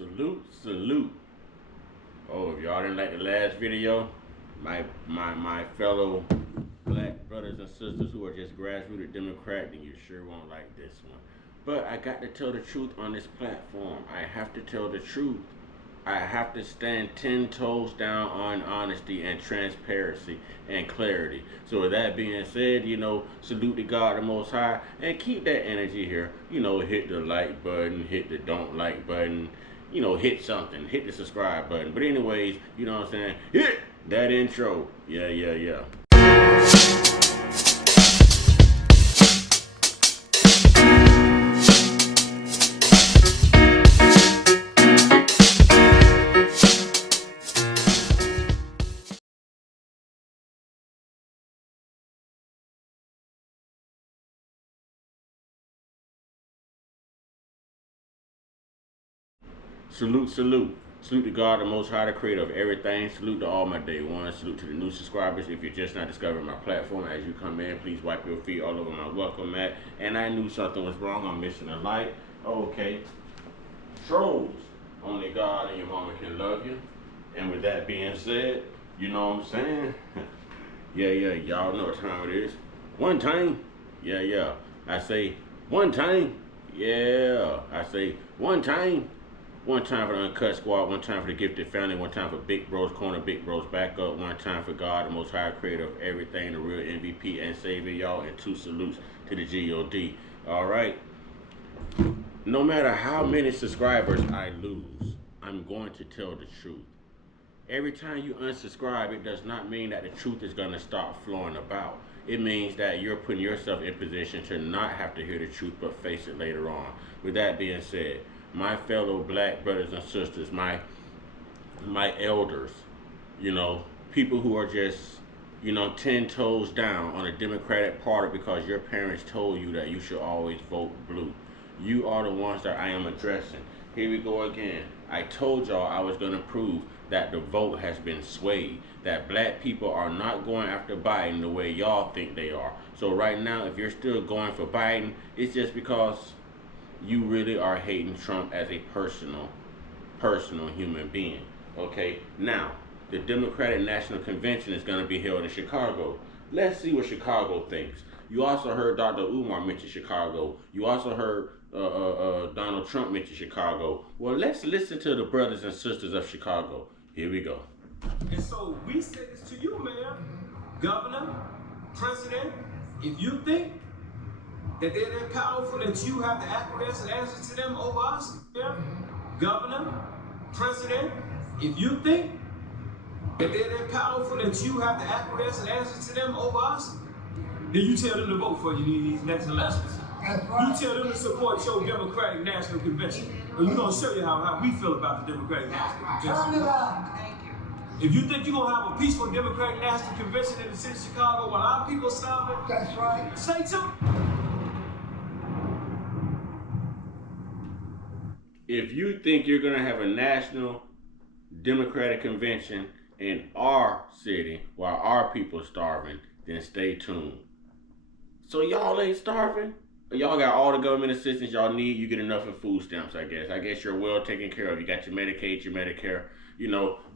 Salute, salute. Oh, if y'all didn't like the last video, my fellow black brothers and sisters who are just grassroots Democrat, then you sure won't like this one. But I got to tell the truth on this platform. I have to tell the truth. I have to stand 10 toes down on honesty and transparency and clarity. So with that being said, salute to God the Most High and keep that energy here. Hit the like button, hit the don't like button, hit something, hit the subscribe button. But anyways, you know what I'm saying? Hit that intro. Yeah. Salute, salute. Salute to God, the Most High, the creator of everything. Salute to all my day ones. Salute to the new subscribers. If you're just not discovering my platform, as you come in, please wipe your feet all over my welcome mat. And I knew something was wrong. I'm missing a light. Okay. Trolls. Only God and your mama can love you. And with that being said, you know what I'm saying? yeah. Y'all know what time it is. One time. Yeah. I say one time. Yeah. I say one time. One time for the Uncut Squad, one time for the Gifted Family, one time for Big Bros Corner, Big Bros Backup, one time for God, the Most High creator of everything, the real MVP and Savior, y'all, and 2 salutes to the GOD. All right. No matter how many subscribers I lose, I'm going to tell the truth. Every time you unsubscribe, it does not mean that the truth is going to start flowing about. It means that you're putting yourself in position to not have to hear the truth but face it later on. With that being said, my fellow black brothers and sisters, my elders, people who are just, 10 toes down on the Democratic Party because your parents told you that you should always vote blue. You are the ones that I am addressing. Here we go again. I told y'all I was going to prove that the vote has been swayed, that black people are not going after Biden the way y'all think they are. So right now, if you're still going for Biden, it's just because you really are hating Trump as a personal human being. Okay, now the Democratic National Convention is going to be held in Chicago. Let's see what Chicago thinks. You also heard Dr. Umar mention Chicago. You also heard Donald Trump mention Chicago. Well, let's listen to the brothers and sisters of Chicago. Here we go. And so we say this to you, Mayor, Governor, President, if you think that they're that powerful that you have to acquiesce and answer to them over us, yeah? Governor, President, if you think that they're that powerful that you have to acquiesce and answer to them over us, then you tell them to vote for you in these next elections. That's right. You tell them to support your Democratic National Convention. And we're going to show you how we feel about the Democratic National Convention. If you think you're going to have a peaceful Democratic National Convention in the city of Chicago while our people are starving, that's right. Say so. If you think you're going to have a national Democratic convention in our city while our people are starving, then stay tuned. So y'all ain't starving? Y'all got all the government assistance y'all need. You get enough in food stamps, I guess. I guess you're well taken care of. You got your Medicaid, your Medicare.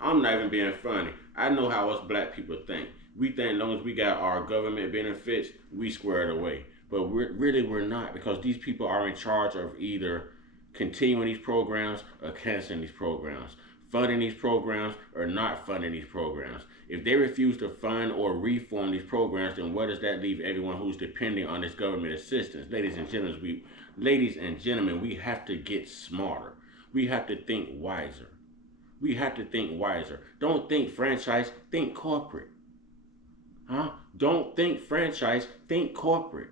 I'm not even being funny. I know how us black people think. We think as long as we got our government benefits, we squared away. But we're not, because these people are in charge of either continuing these programs or canceling these programs, funding these programs or not funding these programs. If they refuse to fund or reform these programs, then where does that leave everyone who's depending on this government assistance? Ladies and gentlemen, we have to get smarter. We have to think wiser. Don't think franchise, think corporate. Don't think franchise, think corporate.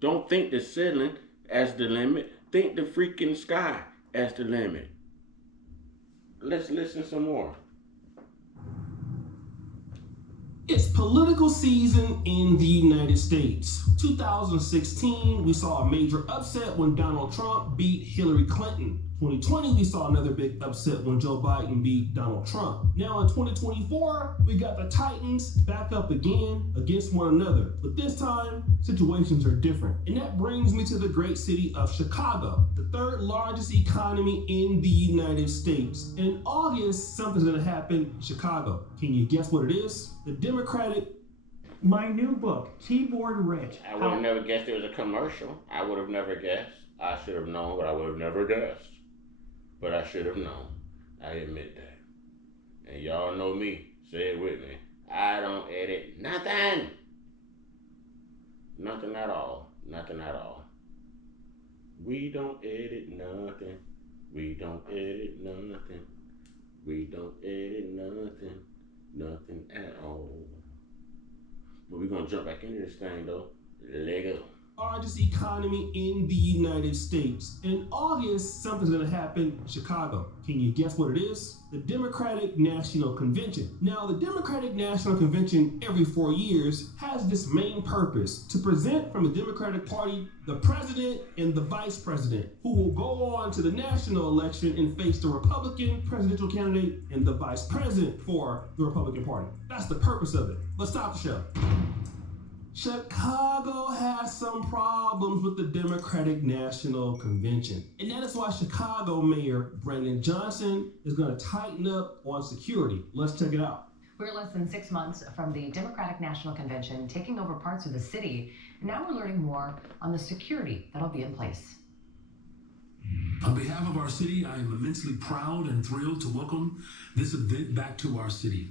Don't think the ceiling as the limit. Think the freaking sky as the limit. Let's listen some more. It's political season in the United States. 2016, we saw a major upset when Donald Trump beat Hillary Clinton. 2020, we saw another big upset when Joe Biden beat Donald Trump. Now in 2024, we got the Titans back up again against one another. But this time, situations are different. And that brings me to the great city of Chicago, the third largest economy in the United States. In August, something's gonna happen in Chicago. Can you guess what it is? The Democratic... My new book, Keyboard Rich. I would have never guessed it was a commercial. I would have never guessed. I should have known, but I would have never guessed. But I should have known. I admit that. And y'all know me. Say it with me. I don't edit nothing. Nothing at all. Nothing at all. We don't edit nothing. We don't edit nothing. We don't edit nothing. Nothing at all. But we're going to jump back into this thing, though. Lego. Largest economy in the United States. In August, something's gonna happen in Chicago. Can you guess what it is? The Democratic National Convention. Now, the Democratic National Convention every 4 years has this main purpose: to present from the Democratic Party the president and the vice president, who will go on to the national election and face the Republican presidential candidate and the vice president for the Republican Party. That's the purpose of it. Let's stop the show. Chicago has some problems with the Democratic National Convention. And that is why Chicago Mayor Brandon Johnson is going to tighten up on security. Let's check it out. We're less than 6 months from the Democratic National Convention taking over parts of the city. Now we're learning more on the security that'll be in place. On behalf of our city, I am immensely proud and thrilled to welcome this event back to our city.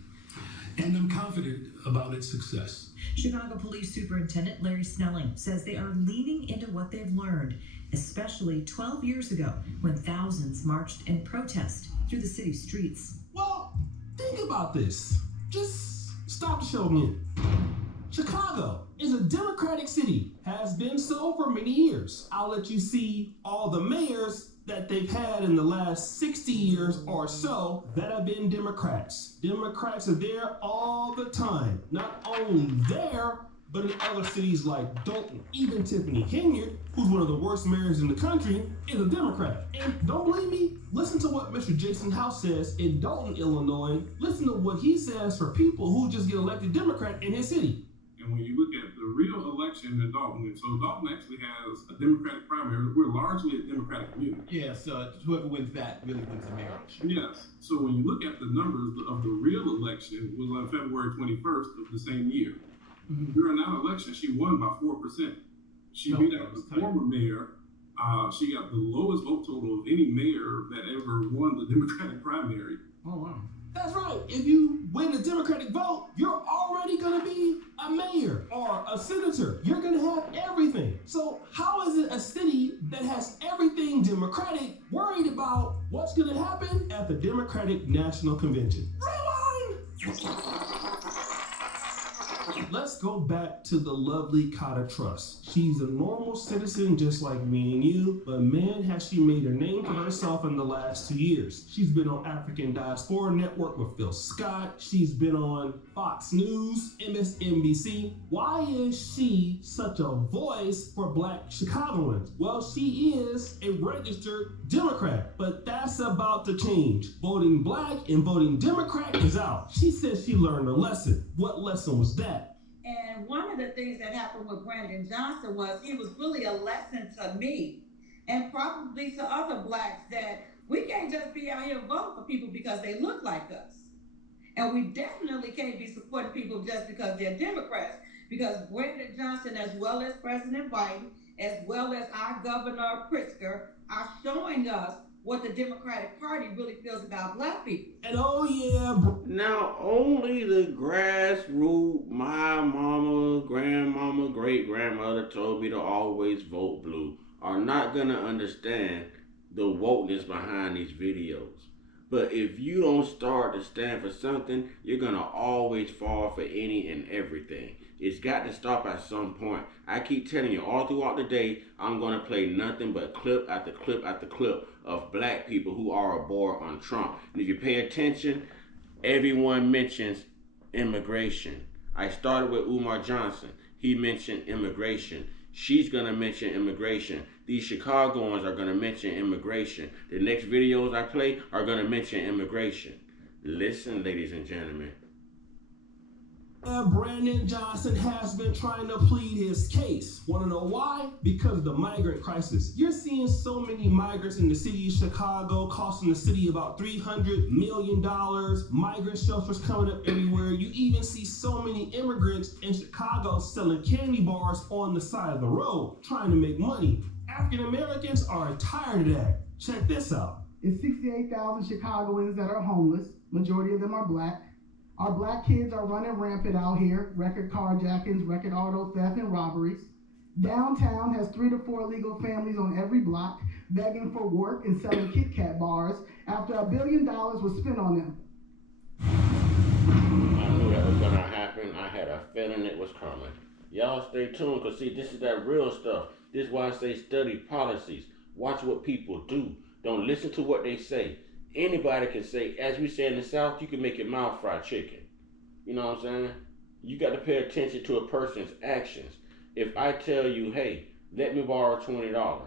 And I'm confident about its success. Chicago Police Superintendent Larry Snelling says they are leaning into what they've learned, especially 12 years ago when thousands marched in protest through the city streets. Well, think about this. Just stop the show again. Chicago is a Democratic city, has been so for many years. I'll let you see all the mayors that they've had in the last 60 years or so that have been Democrats. Democrats are there all the time. Not only there, but in other cities like Dalton. Even Tiffany Henyard, who's one of the worst mayors in the country, is a Democrat. And don't believe me? Listen to what Mr. Jason House says in Dalton, Illinois. Listen to what he says for people who just get elected Democrat in his city. And when you look at the real election in Dalton, and so Dalton actually has a Democratic primary. We're largely a Democratic community. Yes, whoever wins that really wins the mayor. Yes. So when you look at the numbers of the real election, was on February 21st of the same year. Mm-hmm. During that election, she won by 4%. She beat out the former mayor. She got the lowest vote total of any mayor that ever won the Democratic primary. Oh, wow. That's right. If you win the Democratic vote, you're already going to be a mayor or a senator. You're going to have everything. So how is it a city that has everything Democratic worried about what's going to happen at the Democratic National Convention? Rewind! Let's go back to the lovely Kata Trust. She's a normal citizen just like me and you, but man, has she made a name for herself in the last 2 years. She's been on African Diaspora Network with Phil Scott. She's been on Fox News, MSNBC. Why is she such a voice for Black Chicagoans? Well, she is a registered Democrat, but that's about to change. Voting Black and voting Democrat is out. She says she learned a lesson. What lesson was that? And one of the things that happened with Brandon Johnson was he was really a lesson to me and probably to other Blacks that we can't just be out here voting for people because they look like us. And we definitely can't be supporting people just because they're Democrats, because Brandon Johnson, as well as President Biden, as well as our Governor Pritzker, are showing us what the Democratic Party really feels about Black people. And oh yeah, now only the grassroots, my mama, grandmama, great-grandmother told me to always vote blue, are not gonna understand the wokeness behind these videos. But if you don't start to stand for something, you're gonna always fall for any and everything. It's got to stop at some point. I keep telling you, all throughout the day, I'm going to play nothing but clip after clip after clip of Black people who are aboard on Trump. And if you pay attention, everyone mentions immigration. I started with Umar Johnson. He mentioned immigration. She's going to mention immigration. These Chicagoans are going to mention immigration. The next videos I play are going to mention immigration. Listen, ladies and gentlemen. Brandon Johnson has been trying to plead his case. Want to know why? Because of the migrant crisis. You're seeing so many migrants in the city of Chicago, costing the city about $300 million. Migrant shelters coming up everywhere. You even see so many immigrants in Chicago selling candy bars on the side of the road, trying to make money. African Americans are tired of that. Check this out. It's 68,000 Chicagoans that are homeless. Majority of them are black. Our black kids are running rampant out here. Record carjackings, record auto theft, and robberies. Downtown has 3 to 4 illegal families on every block begging for work and selling Kit Kat bars after $1 billion was spent on them. I knew that was going to happen. I had a feeling it was coming. Y'all stay tuned, because see, this is that real stuff. This is why I say study policies. Watch what people do. Don't listen to what they say. Anybody can say, as we say in the South, you can make your mouth fried chicken. You know what I'm saying? You got to pay attention to a person's actions. If I tell you, hey, let me borrow $20,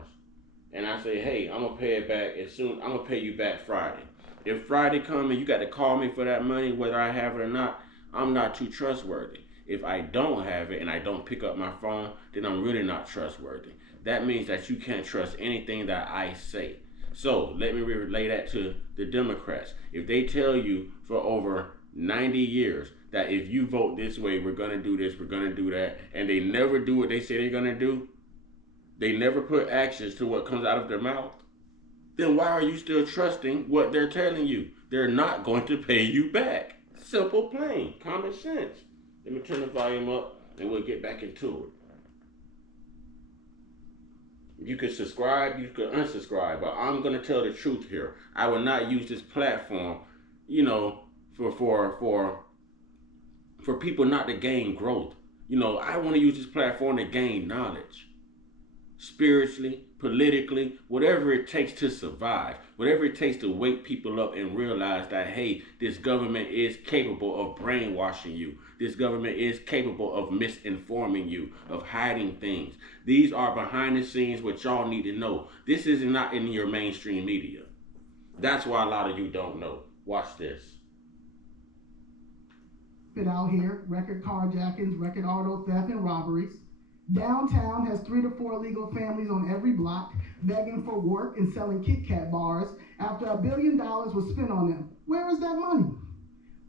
and I say, hey, I'm gonna pay it back as soon. I'm gonna pay you back Friday. If Friday comes and you got to call me for that money, whether I have it or not, I'm not too trustworthy. If I don't have it and I don't pick up my phone, then I'm really not trustworthy. That means that you can't trust anything that I say. So let me relay that to the Democrats. If they tell you for over 90 years that if you vote this way, we're going to do this, we're going to do that, and they never do what they say they're going to do, they never put actions to what comes out of their mouth, then why are you still trusting what they're telling you? They're not going to pay you back. Simple, plain, common sense. Let me turn the volume up and we'll get back into it. You could subscribe, you could unsubscribe, but I'm going to tell the truth here. I will not use this platform, for people not to gain growth. I want to use this platform to gain knowledge. Spiritually, politically, whatever it takes to survive, whatever it takes to wake people up and realize that, hey, this government is capable of brainwashing you. This government is capable of misinforming you, of hiding things. These are behind the scenes what y'all need to know. This is not in your mainstream media. That's why a lot of you don't know. Watch this. Out here, record carjackings, record auto theft, and robberies. Downtown has 3 to 4 illegal families on every block begging for work and selling Kit Kat bars after $1 billion was spent on them. Where is that money?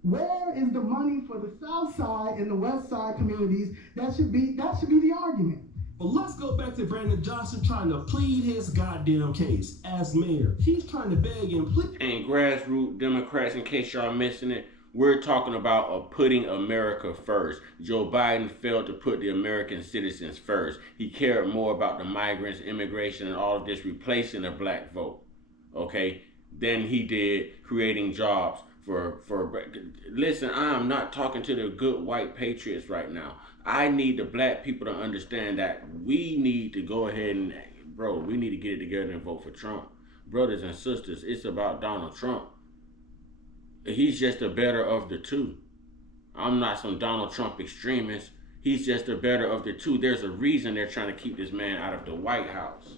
Where is the money for the South Side and the West Side communities? That should be the argument. But let's go back to Brandon Johnson trying to plead his goddamn case as mayor. He's trying to beg and plead. And grassroots Democrats, in case y'all missing it, we're talking about putting America first. Joe Biden failed to put the American citizens first. He cared more about the migrants, immigration, and all of this, replacing the black vote, okay, than he did creating jobs for. Listen, I am not talking to the good white patriots right now. I need the black people to understand that we need to go ahead and, we need to get it together and vote for Trump. Brothers and sisters, it's about Donald Trump. He's just the better of the two. I'm not some Donald Trump extremist. He's just the better of the two. There's a reason they're trying to keep this man out of the White House.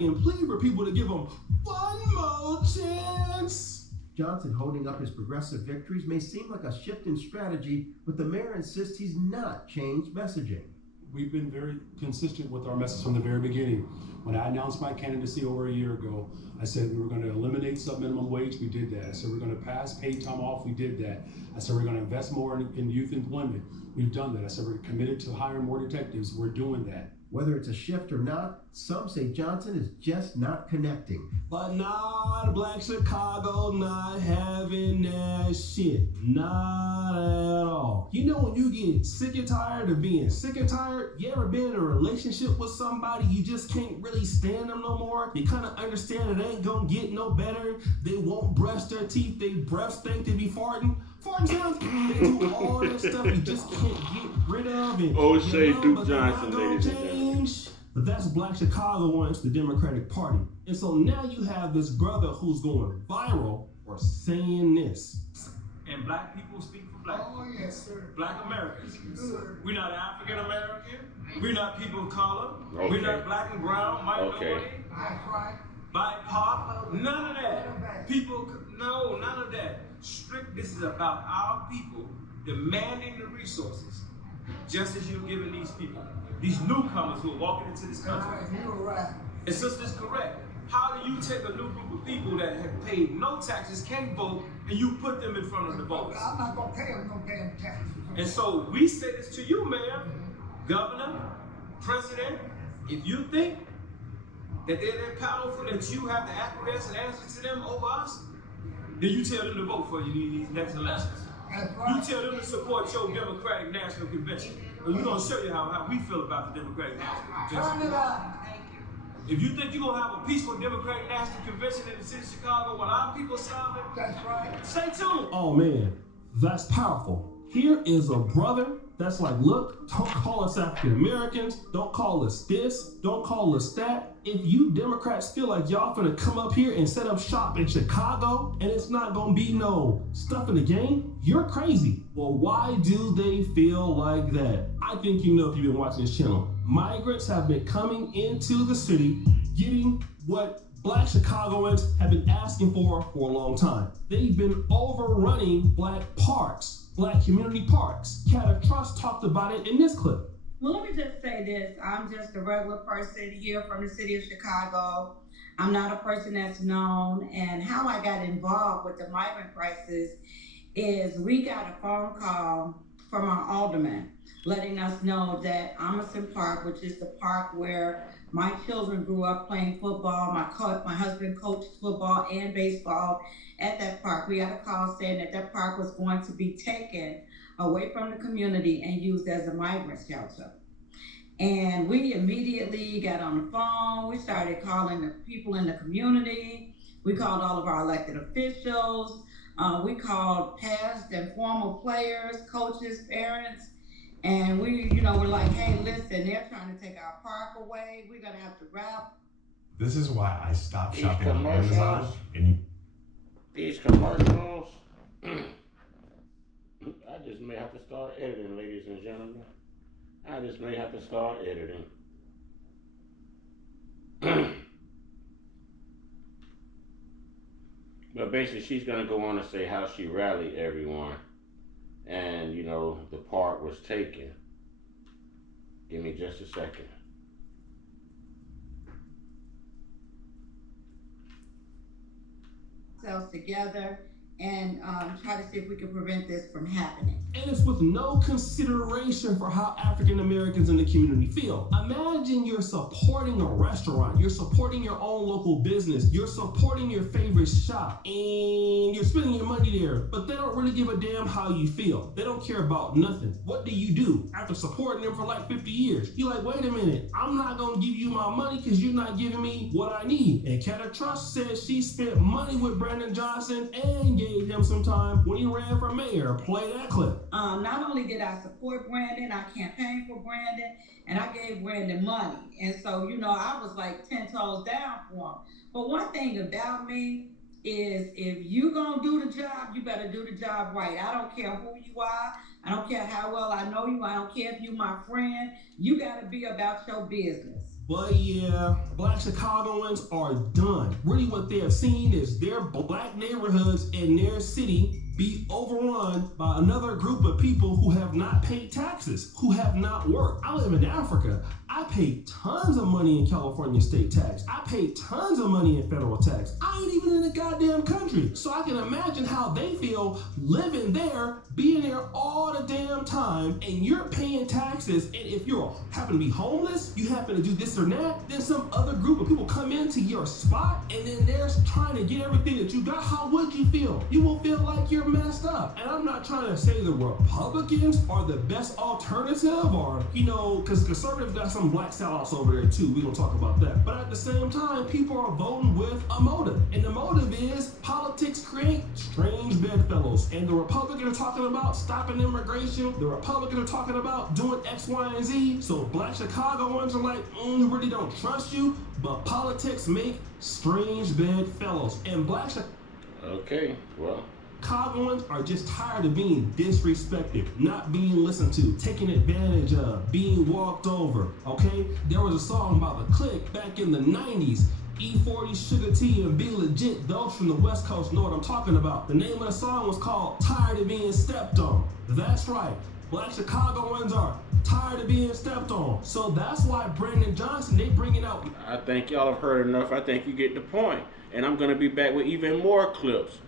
And plead for people to give him one more chance. Johnson holding up his progressive victories may seem like a shift in strategy, but the mayor insists he's not changed messaging. We've been very consistent with our message from the very beginning. When I announced my candidacy over a year ago, I said we were going to eliminate sub-minimum wage. We did that. I said we're going to pass paid time off. We did that. I said we're going to invest more in youth employment. We've done that. I said we're committed to hiring more detectives. We're doing that. Whether it's a shift or not, some say Johnson is just not connecting. But not Black Chicago, not having that shit. Not at all. You know when you get sick and tired of being sick and tired? You ever been in a relationship with somebody you just can't really stand them no more? You kind of understand it ain't gonna get no better. They won't brush their teeth. They breath stink. They be farting. Farting sounds. They do all that stuff you just can't get rid of. And, O'Shea Duke Johnson, ladies and gentlemen. But that's Black Chicago wants the Democratic Party. And so now you have this brother who's going viral for saying this. and black people speak for black people. Oh, yes, sir. Black Americans. Yes, sir. We're not African American. We're not people of color. Okay. We're not black and brown, minority. Okay. That's right. BIPOC, none of that. People, no, none of that. Strict, this is about our people demanding the resources, just as you're giving these people, these newcomers who are walking into this country. You're right. And sister's correct. How do you take a new group of people that have paid no taxes, can't vote, and you put them in front of the voters? I'm not gonna pay them no damn taxes. And so we say this to you, Mayor, Governor, President, if you think that they're that powerful that you have to acquiesce and answer to them over us, then you tell them to vote for you in these next elections. That's right. You tell them to support your Democratic National Convention. And we're gonna show you how we feel about the Democratic National Turn Convention. it up. If you think you're gonna have a peaceful Democratic National Convention in the city of Chicago while our people solve it, that's right. Stay tuned. Oh man, that's powerful. Here is a brother that's like, look, don't call us African Americans, don't call us this, don't call us that. If you Democrats feel like y'all finna come up here and set up shop in Chicago and it's not gonna be no stuff in the game, you're crazy. Well, why do they feel like that? I think you know if you've been watching this channel. Migrants have been coming into the city, getting what Black Chicagoans have been asking for a long time. They've been overrunning black parks, black community parks. Cat Trust talked about it in this clip. Well, let me just say this. I'm just a regular person here from the city of Chicago. I'm not a person that's known. And how I got involved with the migrant crisis is we got a phone call from our alderman letting us know that Emerson Park, which is the park where my children grew up playing football. My husband coached football and baseball at that park. We got a call saying that that park was going to be taken away from the community and used as a migrant shelter. And we immediately got on the phone. We started calling the people in the community. We called all of our elected officials. We called past and former players, coaches, parents. And we, we're like, hey, listen, they're trying to take our park away. We're gonna have to wrap. This is why I stopped These shopping on commercials. Amazon. And These commercials. I just may have to start editing, ladies and gentlemen. I just may have to start editing. But basically, she's gonna go on to say how she rallied everyone. And, the park was taken. Give me just a second. Ourselves together and try to see if we can prevent this from happening. And it's with no consideration for how African Americans in the community feel. Imagine you're supporting a restaurant, you're supporting your own local business, you're supporting your favorite shop, and you're spending your money there, but they don't really give a damn how you feel. They don't care about nothing. What do you do after supporting them for like 50 years? You're like, wait a minute, I'm not gonna give you my money because you're not giving me what I need. And Cat Trust said she spent money with Brandon Johnson and gave him some time when he ran for mayor. Play that clip. Not only did I support Brandon, I campaigned for Brandon, and I gave Brandon money. And so, I was like 10 toes down for him. But one thing about me is if you gonna do the job, you better do the job right. I don't care who you are. I don't care how well I know you. I don't care if you're my friend. You gotta be about your business. But yeah, Black Chicagoans are done. Really what they have seen is their black neighborhoods in their city be overrun by another group of people who have not paid taxes, who have not worked. I live in Africa. I pay tons of money in California state tax. I pay tons of money in federal tax. I ain't even in the goddamn country. So I can imagine how they feel living there, being there all the damn time, and you're paying taxes. And if you happen to be homeless, you happen to do this or that, then some other group of people come into your spot and then they're trying to get everything that you got. How would you feel? You will feel like you're messed up. And I'm not trying to say the Republicans are the best alternative or, because conservatives got some black sellouts over there too. We're gonna talk about that. But at the same time, people are voting with a motive. And the motive is politics create strange bedfellows. And the Republicans are talking about stopping immigration. The Republicans are talking about doing X, Y, and Z. So Black Chicagoans are like, we really don't trust you. But politics make strange bedfellows. And Okay, well, Chicagoans are just tired of being disrespected, not being listened to, taken advantage of, being walked over, okay? There was a song about the clique back in the 90s. E40, Sugar T, and Be Legit. Those from the West Coast know what I'm talking about. The name of the song was called Tired of Being Stepped On. That's right. Black Chicagoans are tired of being stepped on. So that's why Brandon Johnson, they bring it out. I think y'all have heard enough. I think you get the point. And I'm going to be back with even more clips.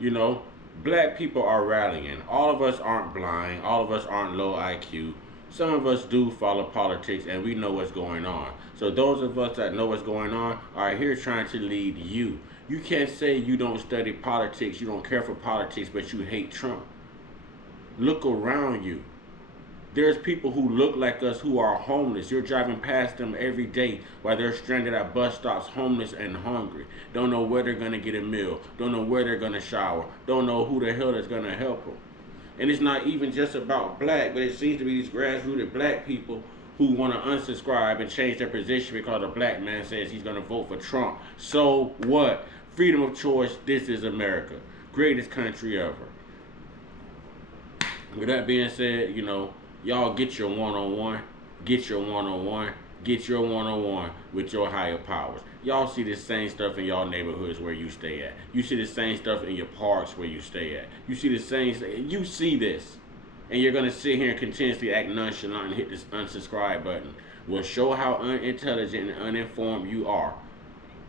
You know, black people are rallying. All of us aren't blind. All of us aren't low IQ. Some of us do follow politics and we know what's going on. So those of us that know what's going on are here trying to lead you. You can't say you don't study politics, you don't care for politics, but you hate Trump. Look around you. There's people who look like us who are homeless. You're driving past them every day while they're stranded at bus stops, homeless and hungry. Don't know where they're going to get a meal. Don't know where they're going to shower. Don't know who the hell is going to help them. And it's not even just about black, but it seems to be these grassrooted black people who want to unsubscribe and change their position because a black man says he's going to vote for Trump. So what? Freedom of choice. This is America. Greatest country ever. With that being said, you know, y'all get your one-on-one. Get your one-on-one. Get your one-on-one with your higher powers. Y'all see the same stuff in y'all neighborhoods where you stay at. You see the same stuff in your parks where you stay at. You see the same, you see this. And you're going to sit here and continuously act nonchalant and hit this unsubscribe button. Well, show how unintelligent and uninformed you are.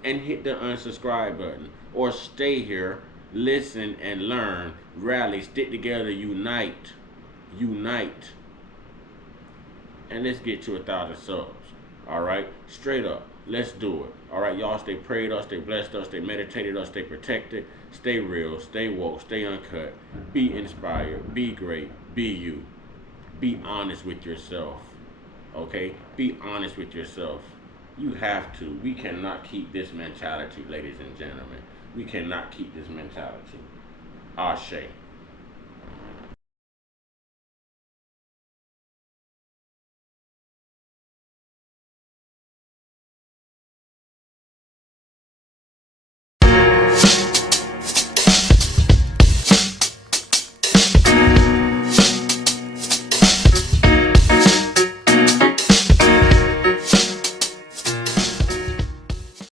And hit the unsubscribe button. Or stay here, listen and learn, rally, stick together, unite. Unite. And let's get to 1,000 subs. Alright? Straight up. Let's do it. Alright, y'all stay prayed up, stay blessed up, stay meditated up, stay protected, stay real, stay woke, stay uncut, be inspired, be great, be you. Be honest with yourself. Okay? Be honest with yourself. You have to. We cannot keep this mentality, ladies and gentlemen. We cannot keep this mentality. Ashe.